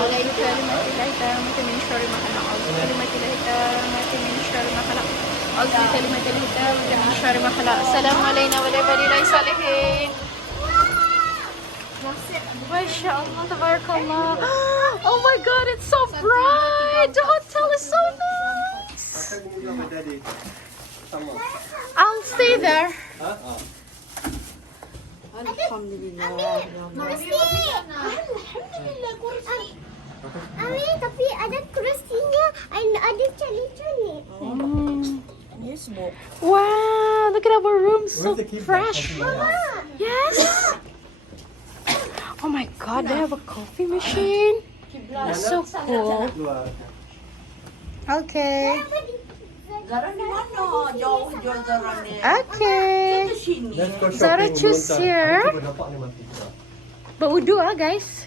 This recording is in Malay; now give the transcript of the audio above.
أعوذ بكلمات الله التامة من شر ما خلق أعوذ بكلمات الله التامة من شر ما خلق أعوذ بكلمات الله التامة من شر ما خلق السلام علينا وعلى عباد الله الصالحين ما شاء الله تبارك الله. Oh my god, it's so bright. The hotel is so nice. I'll stay there. Alhamdulillah. Alhamdulillah kursi. Ami, tapi ada kursinya, ada calik-calik. Yes, book. Wow, look at our room, so fresh. Mama. Yes. Oh my god, they have a coffee machine. That's so cool. Okay. Zara di mana? Jauh Zara ni. Okay. Ke sini. Zara choose here. But we do guys.